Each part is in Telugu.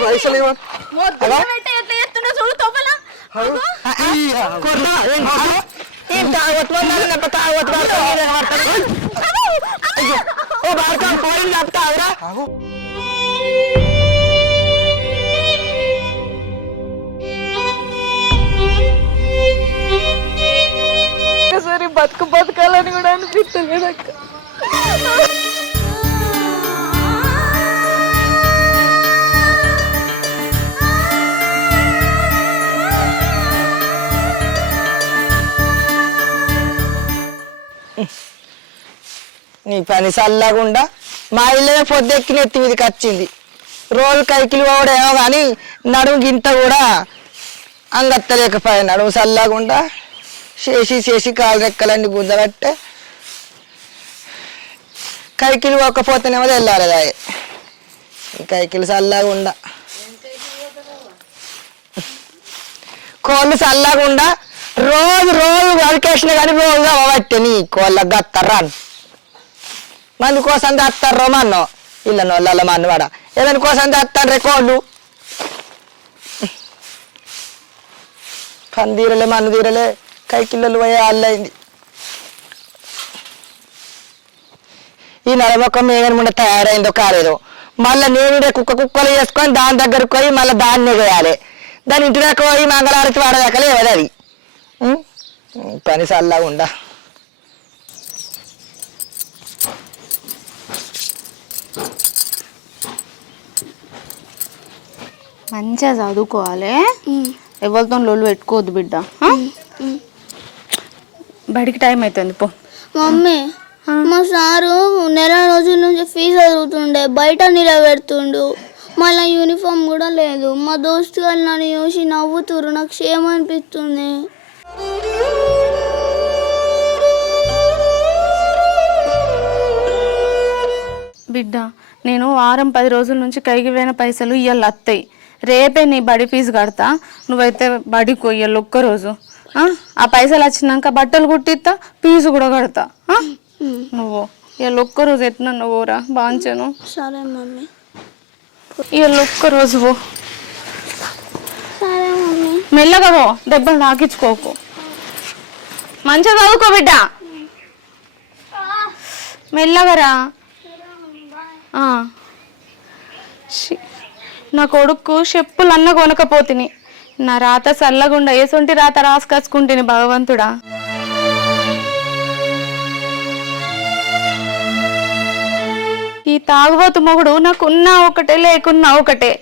పైసలు సరే బతకాలని కూడా అనిపిస్తలేదు అక్క. నీ పని చల్లకుండా మా ఇల్లనే పొద్దెక్కి నెత్తి మీదకి వచ్చింది. రోజు కైకిలు పోవడేమో కానీ నడుము గింత కూడా అంగత్తలేకపోయా. నడుము చల్లకుండా చేసి కాలు రెక్కలన్నీ గుద్దబట్టే కైకిలు పోకపోతేనేమో వెళ్ళాలి దాయి. కైకిలు చల్లకుండా కోళ్ళు చల్లకుండా రోజు వరికేసిన కానీ రోజు అవబట్టే నీ కోళ్ళ గత్తర్రాను మంది కోసం తెస్తారో మన్నో ఇళ్ళ నోళ్ళ మన్నవాడ ఏదని కోసం తెస్తారే కోళ్ళు. పని తీరలే మన్ను తీరలే కైకిల్లలు పోయే అల్లయింది. ఈ నడమొక్క మేఘన ముండ తయారైందో కాలేదో మళ్ళీ నేనుడే కుక్కలు వేసుకొని దాని దగ్గరకు పోయి మళ్ళీ దాన్నే వేయాలి. దాని ఇంటి దాకా పోయి మంగళారతి వాడదాకా లేవదు అది. పని చల్లగుండా మంచిగా చదువుకోవాలి, ఎవరితో లొల్లు పెట్టుకోవద్దు బిడ్డ. బడికి టైం అవుతుంది పో. మమ్మీ మా సారు నెల రోజుల నుంచి ఫీజు అడుగుతుండే, బయట నిలబెడుతుండు, మళ్ళీ యూనిఫామ్ కూడా లేదు. మా దోస్తు గారు నన్ను చూసి నవ్వుతురు, నాకు క్షేమం అనిపిస్తుంది. బిడ్డ నేను వారం 10 రోజుల నుంచి కైకి పోయిన పైసలు ఇవాళ వస్తాయి. రేపే నీ బడి ఫీజు కడతా, నువ్వైతే బడికి పోయాలి ఒక్కరోజు. ఆ పైసలు వచ్చినాక బట్టలు కుట్టిస్తా, ఫీజు కూడా కడతా. నువ్వు ఇవాళ ఒక్కరోజు ఎట్లా నువ్వురా బాంచను. సరే మమ్మీ. ఇవాళ ఒక్కరోజు పో. సరే మమ్మీ. మెల్లగా పో, దెబ్బలు తాకించుకోకు. మంచిగా చదువుకో బిడ్డ, మెల్లగరా. నా కొడుకు చెప్పులన్న కొనకపోతిని, నా రాత చల్లగుండా ఏసొంటి రాత రాసుకొచ్చుకుంటేని భగవంతుడా. ఈ తాగుబోతు మొగుడు నాకున్నా ఒకటే లేకున్నా ఒకటే.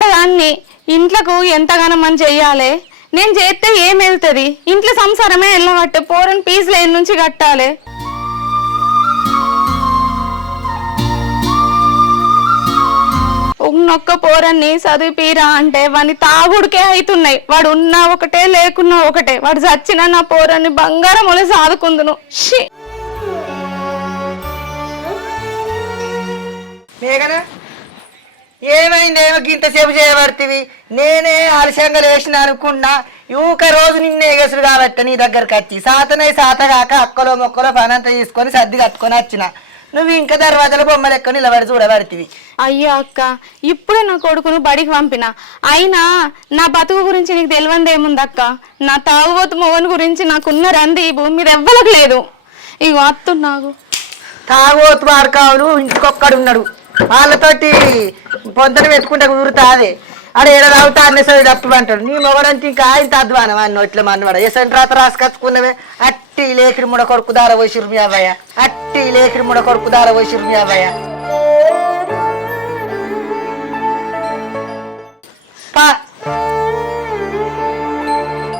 దాన్ని ఇంట్లోకు ఎంతగానో మనం చెయ్యాలి, నేను చేస్తే ఏం వెళ్తుంది? ఇంట్లో సంసారమే వెళ్ళబట్టే, పోరని పీజులు ఏం నుంచి కట్టాలి. ఉన్నొక్క పోరన్ని చదివిపీరా అంటే వాని తాగుడికే అవుతున్నాయి. వాడు ఉన్నా ఒకటే లేకున్నా ఒకటే. వాడు చచ్చిన నా పోరన్ని బంగారం ఒలి సాదుకుందును. మేఘన ఏమైంది? ఏమో ఇంతసేపు చేయబడుతుంది. నేనే ఆలస్యంగా లేచిన అనుకున్నా. యూక రోజు నిన్నే ఎగసుడు కాబట్టి నీ దగ్గరకు వచ్చి సాత కాక అక్కలో మొక్కలో పనంతా తీసుకొని సర్ది కట్టుకొని వచ్చిన. నువ్వు ఇంకా దర్వాజాల బొమ్మలు ఎక్కువ నిలబడి చూడబడుతుంది. అయ్యో అక్క, ఇప్పుడే నా కొడుకును బడికి పంపిన. అయినా నా బతుకు గురించి నీకు తెలియంది ఏముంది అక్క? నా తాగుబోతు మొగన్ గురించి నాకున్న రంది ఈ భూమి మీద ఎవ్వలకు లేదు. ఇగో అత్తున్నాగు తాగుబోతు మార్కావులు ఇంటికొక్కడున్నాడు. వాళ్ళతోటి పొద్దున పెట్టుకుంటే కుదురుతా అదే ఆడ ఏడ తాగుతా అన్నేసరి తప్పు అంటాడు. నీ మొగడంటే ఇంకా ఆయన తద్వానం అన్న ఇట్లా మన్నవాడ ఎసంటి రాత రాసుకొచ్చుకున్నవే. అట్టి లేకిరి ముడ కొడుకు దార పోసిరు మీ అవ్వయ్య, అట్టి లేకిరి ముడ కొడుకు దార పోసిరు మీ అవ్వయ్య.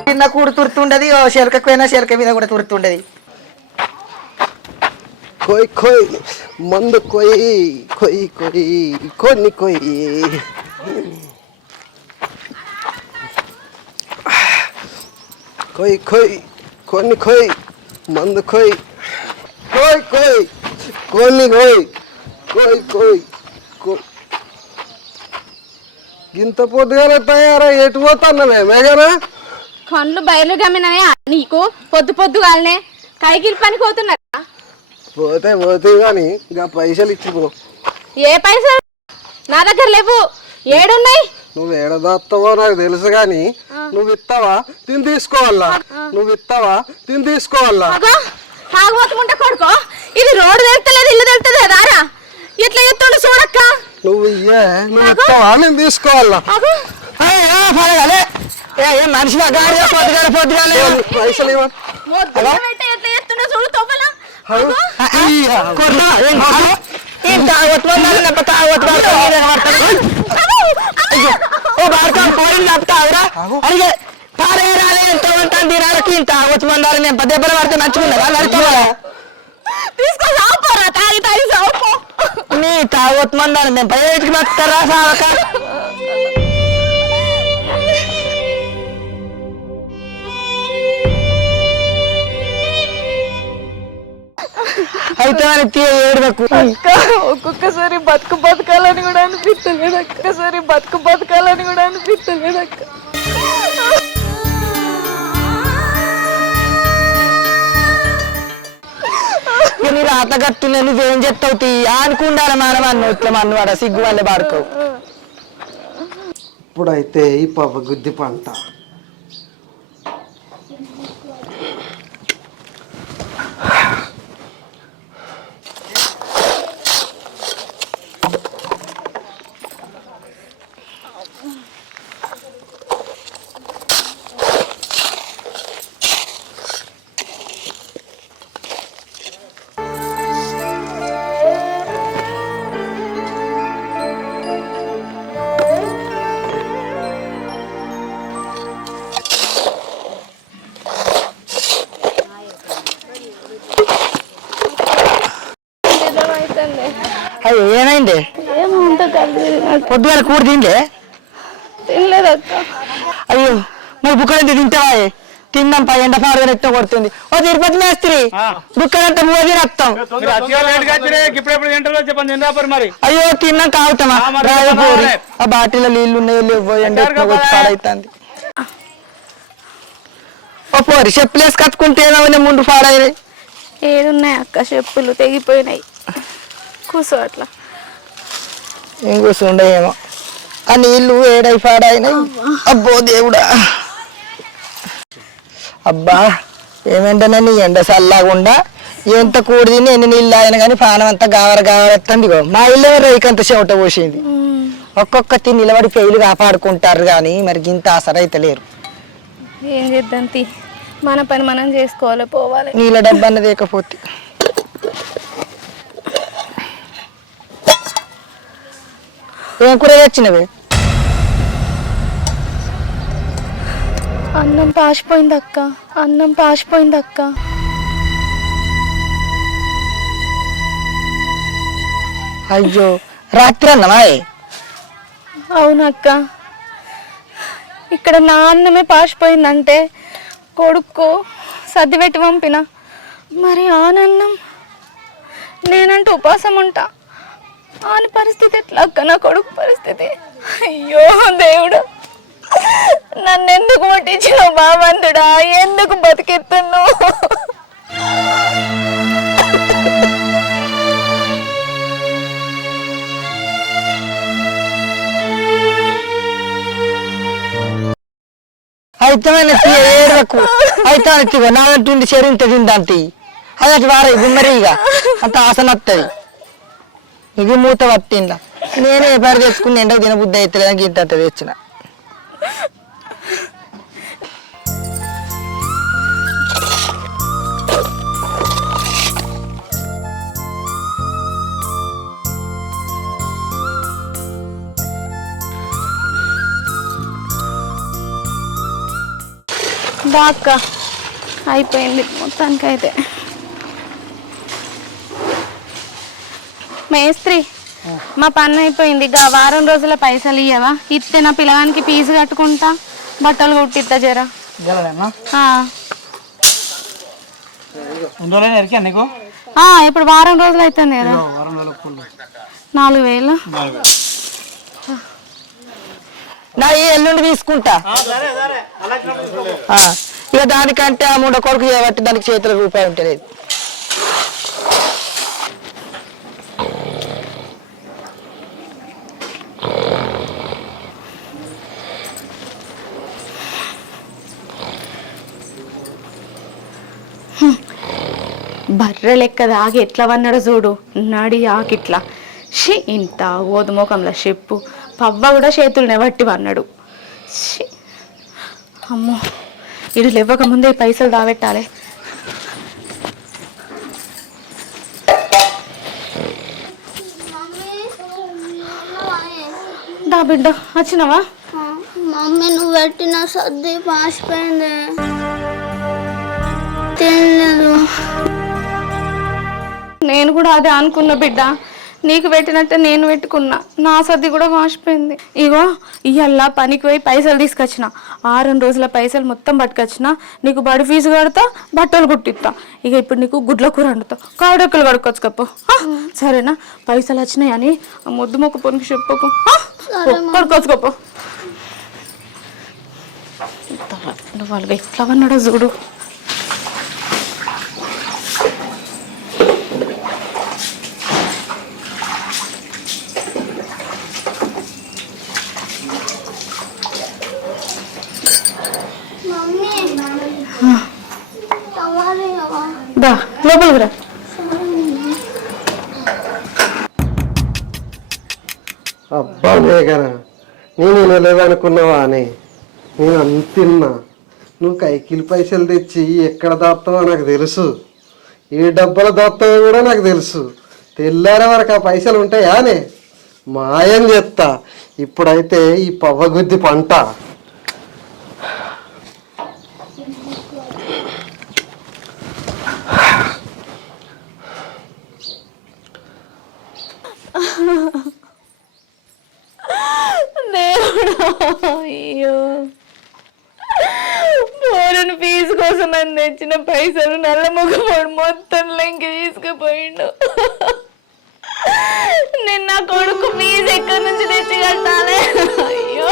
చిన్న కూడు తురుతుండది, చెరకకు పోయినా చెరక మీద కూడా తురుతుండది. కొయ్ కొయ్ మందు కొయ్ కొయ్ కొయ్ కొన్ని కొయ్ కొయ్ కొయ్ కొన్ని కొయ్ మందు కొయ్ కొయ్ కొయ్ కొన్ని కొయ్ కొయ్ కొయ్ కొయ్. ఇంత పొద్దుగానే తయారై ఎటు పోతున్నావే మేఘనా? కళ్ళు బయలు గమ్మినవే నీకు పొద్దుగాలనే కైకిలి పని పోతున్నారా? పోతే కానీ ఇంకా పైసలు ఇచ్చిపో. ఏ పైసలు నా దగ్గర లేవు. ఏడున్నాయి? నువ్వు ఏడదాస్తావో నాకు తెలుసు కానీ నువ్వు ఇస్తావా తిని తీసుకోవాలా? నువ్వు ఇస్తావా తిని తీసుకోవాలా? తాగుబోతుకుంటే కొడుకో, ఇది రోడ్డు తెలుస్తలేదు, ఇల్లు తెలుస్తుంది దారా, ఎట్లా ఎత్తుండు చూడక్క. నువ్వు నువ్వు ఇస్తావా నేను తీసుకోవాలా? మనిషి పైసలు ఇవ్వ. ఎట్లా ఎత్తుండో చూడు తొవ్వలా. దెబ్బలు పడితే నచ్చుకున్నారా? తీసుకో సావుపోరా, తాగి తాగి సావుపో. నీ తాగొచ్చు మందారు మేము బయటికి నచ్చుతారా సావక? అయితే ఏడుకు ఒక్కొక్కసారి బతుకు బతకాలని కూడా అనిపిస్తలేదు అక్క. ఒక్కసారి బతుకు బతకాలని కూడా అనిపిస్తలేదు అక్క. మీరు ఆతగట్టున్నా నువ్వేం చెప్తావు తీ అనుకుండాలి మానవాన్ని ఇట్లా మన్నవాడ సిగ్గు వాళ్ళే పాడుకోవు. ఇప్పుడైతే ఈ పబ్బ గుద్ది పంట. అయ్యో ఏమైంది? పొద్దుగా కూర తిండే? తినలేదక్క. అయ్యో మరి బుక్కడంతా తింటావా? తిన్నాం పై ఎండ పాడుగా నెట్ట కొడుతుంది. ఓ తిరుపతి మేస్త్రి బుక్కడంతా మూవీ రక్తం. అయ్యో తిన్నాం కావుతామా? ఆ బాటిలో నీళ్లు ఉన్నాయో లేవో ఎండ పాడైతుంది. ఓ పోరి చెప్పులేసి కట్టుకుంటే ముందు పాడైనాయి. ఏడున్నాయి అక్క చెప్పులు, తెగిపోయినాయి. కూర్చో అట్లా. ఏం కూర్చుండేమో ఆ నీళ్లు ఏడై పాడైనాయి. అబ్బో దేవుడా. అబ్బా ఏమంటేనే నీ ఎండ చల్లకుండా ఎంత కూడి తిని ఎన్ని నీళ్ళు తాగినా కానీ పానం అంతా గావరెత్తండి. మా ఇల్లు రైకంత చెమట పోసింది. ఒక్కొక్కటి నిలబడి పేర్లు కాపాడుకుంటారు కానీ మరి గింత ఆసరైతే లేరు. ఏం చేద్దాం తీ, మన పని మనం చేసుకోవాలి, పోవాలి. నీళ్ళ డబ్బు అన్నది లేకపోతే ఏం కూర తెచ్చినవి? అన్నం పాసిపోయింది అక్క, అన్నం పాసిపోయింది అక్క. అయ్యో రాత్రి అన్నమా? అవునక్క, ఇక్కడ నా అన్నమే పాసిపోయిందంటే కొడుకు సర్దిపెట్టి పంపిన, మరి ఆనన్నం నేనంటూ ఉపాసం ఉంటా. ఆని పరిస్థితి ఎట్లా అక్క, నా కొడుకు పరిస్థితి? అయ్యో దేవుడు, నన్ను ఎందుకు పట్టించినావు భగవంతుడా? ఎందుకు బతికిస్తున్నావు? అయితే ఏడకు అయితే నాలుగు చెరింత తిందంతి అది అటు వారే గుమ్మరిగా అంత ఆసన వస్తుంది. ఇది మూత పట్టిందా నేనే ఎప్పుడు తెచ్చుకుని ఎండకు తినబుద్ధి అవుతుంది గింత తెచ్చిన. దాక్క అయిపోయింది మొత్తానికైతే. మేస్త్రి మా పని అయిపోయింది, ఇక వారం రోజుల పైసలు ఇయ్యవా? ఇస్తే నా పిల్లగానికి ఫీజు కట్టుకుంటా, బట్టలు కుట్టిద్దా జరా. ఇప్పుడు వారం రోజులు అవుతుంది కదా. 4000 నా ఈ ఎల్లుండి తీసుకుంటా. ఇక దానికంటే ఆ మూడో కొడుకు చేయబట్టి దానికి చేతుల రూపాయి ఉంటలేదు. బర్రె లెక్క దాగి ఎట్లా వన్నాడో చూడు, నడి ఆకిట్లా. షి ఇంత గోధుమోకంలో చెప్పు, పవ్వ కూడా చేతులనే బట్టి వన్నాడు. షి అమ్మో, ఇడు లేవ్వక ముందే పైసలు దాబెట్టాలి. దా బిడ్డ వచ్చినావా? మమ్మీ నువ్వు పెట్టిన సర్ది పాసిపోయింది, తినలేదు. నేను కూడా అదే అనుకున్నా బిడ్డ, నీకు పెట్టినట్టే నేను పెట్టుకున్నా, నా సర్ది కూడా వాసిపోయింది. ఇగో ఇయ్యల్లా పనికి పోయి పైసలు తీసుకొచ్చిన, 6 రోజుల పైసలు మొత్తం పట్టుకొచ్చిన. నీకు బడి ఫీజు కడతా, బట్టలు కుట్టిస్తా. ఇక ఇప్పుడు నీకు గుడ్ల కూర వండుతా, కాడొక్కలు కడుక్కొచ్చుకపో. సరేనా? పైసలు వచ్చినాయి అని ముద్దు మొక్క పొనికి చెప్పకు, కడుక్కొచ్చుకోపో. వాళ్ళకి ఎట్లా అన్నాడో చూడు. దా లోపలికి రా. అబ్బా మేఘనా, నేను లేదనుకున్నావా అని నేను అంతిన్నా. నువ్వు కైకిలి పైసలు తెచ్చి ఎక్కడ దాస్తావో నాకు తెలుసు, ఏ డబ్బాలో దాస్తావో కూడా నాకు తెలుసు. తెల్లారే వరకు ఆ పైసలు ఉంటాయా అనే మాయం చేస్తా. ఇప్పుడైతే ఈ పవ్వగుద్ది పంట. అయ్యో, పోరను ఫీజు కోసం నన్ను తెచ్చిన పైసలు నల్ల మొగపోడు మొత్తం లెంకి తీసుకుపోయిండు. నేను నా కొడుకు ఫీజు ఎక్కడి నుంచి తెచ్చి కట్టాలి? అయ్యో,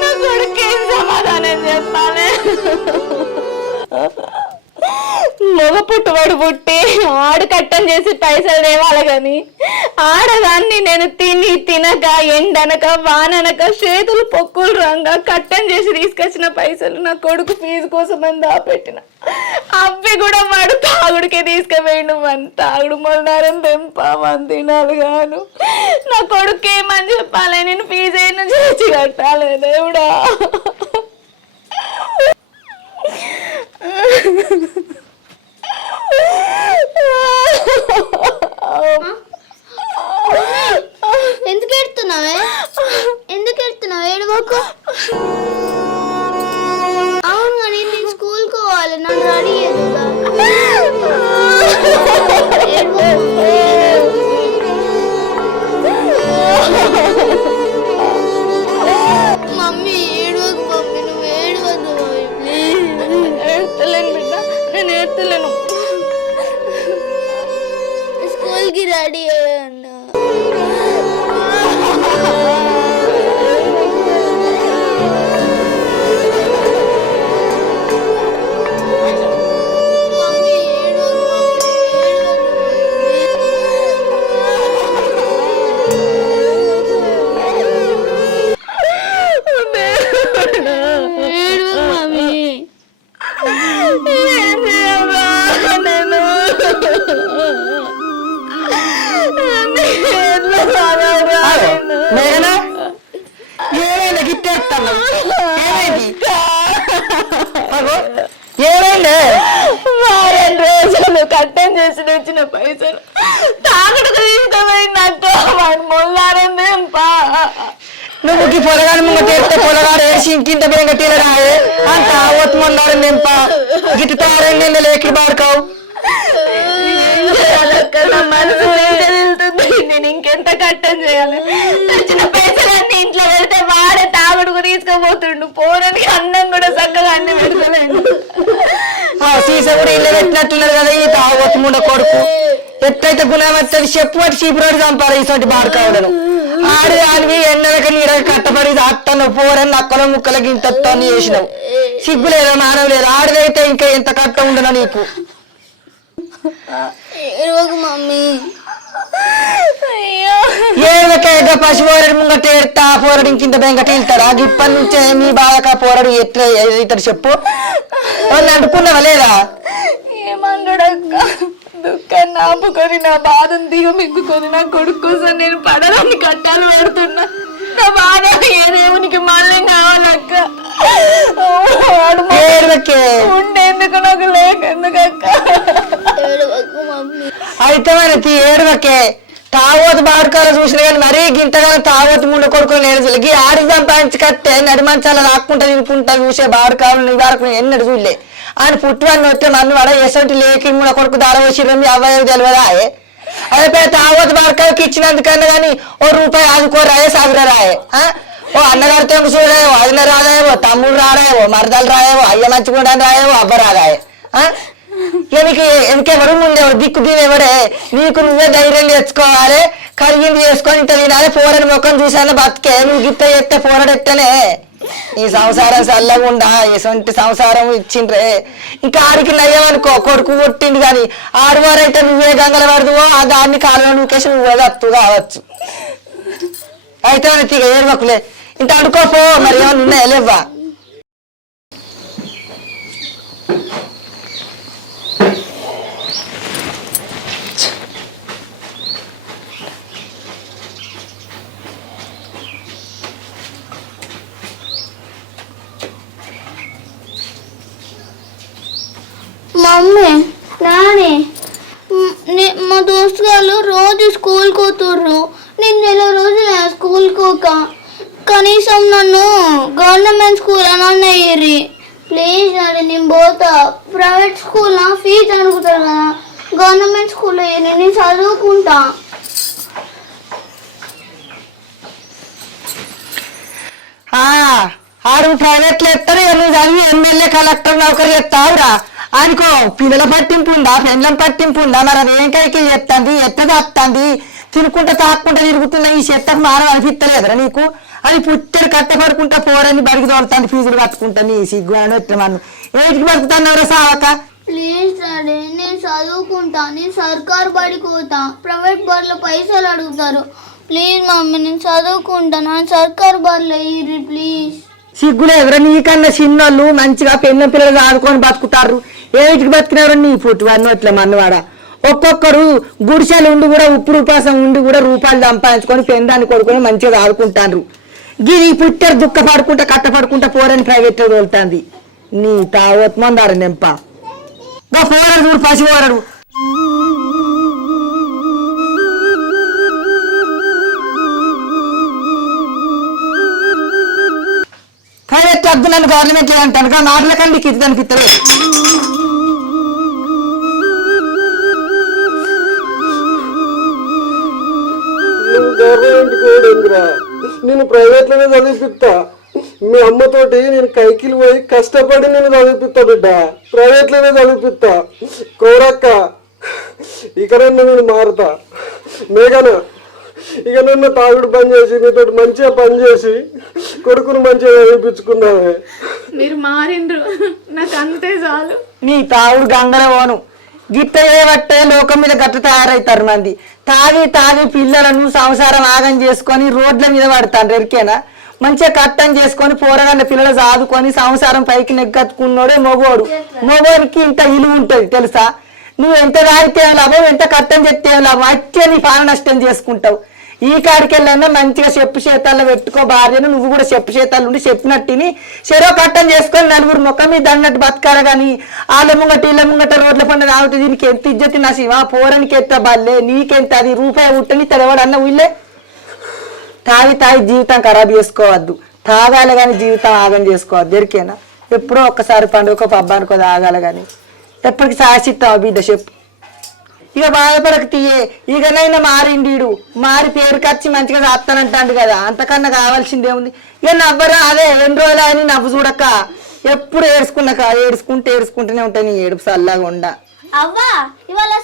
నా కొడుకు ఏం సమాధానం చెప్పాలి? మగ పుట్టువాడు పుట్టి ఆడు కట్టం చేసి పైసలు తేవాలి కానీ, ఆడదాన్ని నేను తిని తినక ఎండనక వాననక చేతులు పొక్కులు రంగా కట్టం చేసి తీసుకొచ్చిన పైసలు నా కొడుకు ఫీజు కోసం అని దాపెట్టిన. అవి కూడా వాడు తాగుడికే తీసుకుపోయిండు. మన తాగుడు మొలనారం తెంపామని తినాలి గాను నా కొడుకు ఏమని చెప్పాలి? నేను ఫీజు ఏ నుంచి తెచ్చి కట్టాలి దేవుడా? ఎందుకు ఎడుతున్నావే? ఎందుకు ఎడుతున్నావు? ఏడవకు. అవును కానీ నేను స్కూల్కి పోవాలి, నన్ను రెడీ చేద్దా? మమ్మీ ఏడవకు మమ్మీ, నువ్వు ఏడవద్దు ప్లీజ్. ఏడ్తలేను బిడ్డ, నేను ఏడ్తలేను. స్కూల్కి రెడీ అయ్యాను. కట్టం చేసి వచ్చిన పైసలు తాగుడుకు తీసుకుపోయింది అక్క. వాడు మొల్లారం తెంపా. నువ్వు పొలగాని ముంగ చేస్తే పొలగాడు వేసి ఇంకింత బేగ తీరరాయే అంత ఆవత్ మొల్లారం తెంప గిట్టు తారండి లేకి బాడుకావు. మనసు వెళ్తుంది, నేను ఇంకెంత కట్టం చేయాలి? వచ్చిన పైసలన్నీ ఇంట్లో వెళ్తే వాడే తాగుడుకు తీసుకుపోతుండు. పోరానికి అన్నం కూడా చక్కగా అన్ని పెడతలేండు. సీస కూడా ఇల్లు పెట్టినట్టున్నారు కదా ఈ తాగొచ్చు ముండ కొడుకు. ఎట్లయితే గుణమత్తది చెప్పు అటు చీపురోడు చంపాలి ఇటువంటి బాడుకావులను. ఆడి దానివి ఎన్నెలకి నీడకి కట్టబడి అత్తను పోరని నక్కల ముక్కలకి ఇంత చేసినావు. సిగ్గు లేదా మానవ లేదు. ఆడిదైతే ఇంకా ఎంత కట్ట ఉండను నీకు. ఏడవకు మమ్మీ. ఏదైనా పసి పోరడు ముంగట ఏడతా పోరడు ఇంకింత బెంగట వెళ్తాడా ఇప్పటి నుంచే మీ బాధక పోరడు ఎట్లా ఇతడు చెప్పు వాళ్ళు అనుకున్నావా లేదా ఏమన్నాడక్క దుఃఖాన్ని ఆపుకొని నా బాధను దిగమింగుకొని నా కొడుకు కోసం నేను పడడానికి కట్టాలు పెడుతున్నా నా బాధ ఏ దేవునికి మళ్ళీ కావాలక్క ఉండేందుకు నాకు లేకెందుకక్క అయితే మనకి ఏడువకే తావోతు బాడుకాలు చూసిన కానీ మరీ గింతగానే తావోతు ముందు కొడుకుని నేను ఆడి సంపాదించి కట్టే నడిమంచాల రాక్కుంటా తినుకుంటా చూసే బాడుకాలు నివారకు ఎన్నడు చూడలే ఆయన పుట్టువన్నీ వస్తే మన్ను వాడ ఎసంటి లేకి ముందు కొడుకు దార వచ్చింది అవ్వదు తెలియదా అదే పేరు తావోతు బాడుకాలకి ఇచ్చినందుకన్నా కానీ ఓ రూపాయి ఆదుకోరాయే సాగురాయే ఓ అన్నగారితో చూడాయో అదిన రాదాయేవో తమ్ముడు రాడాయేవో మరదలు రాయేవో అయ్య మంచిగా రాయేవో అవ్వ రాదాయే ఎందుకెవరు ముందెవరు దిక్కు దీనెవడే నీకు నువ్వే ధైర్యం తెచ్చుకోవాలి కడిగింది చేసుకొని ఇంత తినాలి పోరని ముఖం చూసాను బతికే నువ్వు గిత్త ఎత్తే పోరడెట్టనే ఈ సంసారం చల్లగుండా ఎటువంటి సంసారం ఇచ్చిండ్రే ఇంకా ఆడికి నయ్యమనుకో కొడుకు కొట్టింది కానీ ఆడవారైతే నువ్వే గంగల పడదువో ఆ దాన్ని కాలంలో నువ్వుకేసి నువ్వే తప్పు కావచ్చు అయితే తీగ ఏడువకులే ఇంత అనుకోపో మరి ఏమన్నా ఉన్నాయా లేవా మమ్మీ నాని మా దోస్తు గారు రోజు స్కూల్ పోతుర్రు నేను నెల రోజులు స్కూల్ కోక కనీసం నన్ను గవర్నమెంట్ స్కూల్ అని అయ్యి ప్లీజ్ నాని నేను పోతా ప్రైవేట్ స్కూల్ ఫీజు అడుగుతారు కదా గవర్నమెంట్ స్కూల్ అయ్యి నేను చదువుకుంటా ఆడు ప్రైవేట్లు ఎత్తారు నువ్వు చదివి ఎమ్మెల్యే కలెక్టర్ నౌకరీ ఎత్తావురా అనుకో పిల్లల పట్టింపు ఉందా పెండ్లం పట్టింపు ఉందా మరి అది ఏం కైకి ఎత్తంది ఎట్ట తాపుతుంది తినుకుంటా తాక్కుంటా తిరుగుతున్నా ఈ చెత్తకు మానం అనిపిస్తలేదురా నీకు అది పుట్టెడు కట్టపడుకుంటా పోరని బడికి తోలుతాను ఫీజులు కట్టుకుంటా నీ సిగ్గు అని ఎట్లమన్ను ఏటికి బతుకుతాన్నవరా సావక ప్లీజ్ డాడీ నేను చదువుకుంటా నేను సర్కారు బడికి పోతా ప్రైవేట్ బడిలో పైసలు అడుగుతారు ప్లీజ్ మమ్మీ నేను చదువుకుంటా నన్ను సర్కారు బడిలో ఇర్రి ప్లీజ్ సిగ్గులేదురా నీకన్నా చిన్నోళ్ళు మంచిగా పెన్న పిల్లలు ఆడుకొని బతుకుతారు ఏటికి బతికినవరా నీ పుట్టువన్నీ ఎట్లా మన్నవాడ ఒక్కొక్కరు గుడిసెలు ఉండి కూడా ఉప్పుడు ఉపాసం ఉండి కూడా రూపాయలు సంపాదించుకొని పెందాన్ని కొడుకొని మంచిగా ఆడుకుంటారు గిరి పుట్టారు దుఃఖ పడుకుంటా కట్టపడుకుంటా పోరని ప్రైవేట్ లో తోలుతుంది నీ తావత్మందారు నెంప పోరడు చూడు పసి పోరడు ప్రైవేట్ వద్దు నన్ను గవర్నమెంట్ అంటాను కానీ మాటలకండి ఇది అనిపిస్తుంది గవర్నమెంట్ కోడేంద్రా నేను ప్రైవేట్ లోనే చదివిపిస్తా మీ అమ్మతోటి నేను కైకిలు పోయి కష్టపడి నేను చదివిపిస్తా బిడ్డ ప్రైవేట్ లోనే చదివిపిస్తా కోరక్క ఇకనన్నా నేను మారుతా మేఘన ఇక నన్ను తాగుడు పని చేసి నీతో మంచిగా పని చేసి కొడుకును మంచిగా చదివిపించుకున్నావే మీరు మారిండ్రు నాకు అంతే చాలు నీ తాగుడు గంగల పోను గిట్ట ఏవట్టే లోకం మీద గట్ట తయారవుతారు మంది తాగి తాగి పిల్లలను సంసారం ఆగం చేసుకొని రోడ్ల మీద పడతాను ఎరికేనా మంచిగా కట్టం చేసుకొని పోరగాళ్ళ పిల్లలు సాదుకొని సంసారం పైకి నెగ్గట్టుకున్నోడే మొగోడికి ఇంత ఇలువ ఉంటుంది తెలుసా నువ్వు ఎంత తాగితే లాభం ఎంత కట్టం చెప్తే లాభం అట్టే నీ పాల నష్టం చేసుకుంటావు ఈ కాడికి వెళ్ళన్నా మంచిగా చెప్పు చేతాల్లో పెట్టుకో భార్యను నువ్వు కూడా చెప్పు చేతాలు ఉండి చెప్పినట్టుని చెరో కట్టం చేసుకొని నలుగురు ముఖం మీద అన్నట్టు బతకాలి కానీ వాళ్ళ ముంగట ఇళ్ళ ముంగట రోడ్ల పండుగ ఆగుతుంది దీనికి ఎంత ఇజ్జతి నా శివ పోరానికి ఎంత బల్లే నీకెంత అది రూపాయి ఉట్టని తెలవాడన్న ఊళ్ళే తాగి తాగి జీవితం ఖరాబ్ చేసుకోవద్దు తాగాలి కానీ జీవితం ఆగం చేసుకోవద్దు దొరికేనా ఎప్పుడో ఒక్కసారి పండుగ పబ్బానికో తాగాలి కానీ ఎప్పటికి శాసిస్తావు బిడ్డ చెప్పు ఇక బాధపడక తీయే ఇకనైనా మారిండీడు మారి పేరు కచ్చి మంచిగా చేస్తానంటాడు కదా అంతకన్నా కావాల్సిందేముంది ఇక నవ్వరా అదే 2 రోజులు అని నవ్వు చూడక ఎప్పుడు ఏడుచుకుంటూనే ఉంటాయి నీ ఏడుపు చల్లగా ఉండ అవ్వా ఇవాళ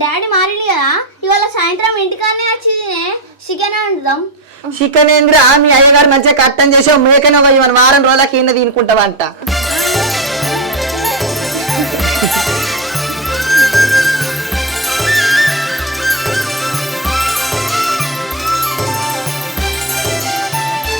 డాడీ మారింది కదా ఇవాళ సాయంత్రం ఇంటికానే వచ్చింది చికెన్ వండుదాం చికెన్ ఏంద్రా మీ అయ్యగారు మంచిగా కట్టం చేసావు మేకనే మన వారం రోజుల కింద తినుకుంటావంట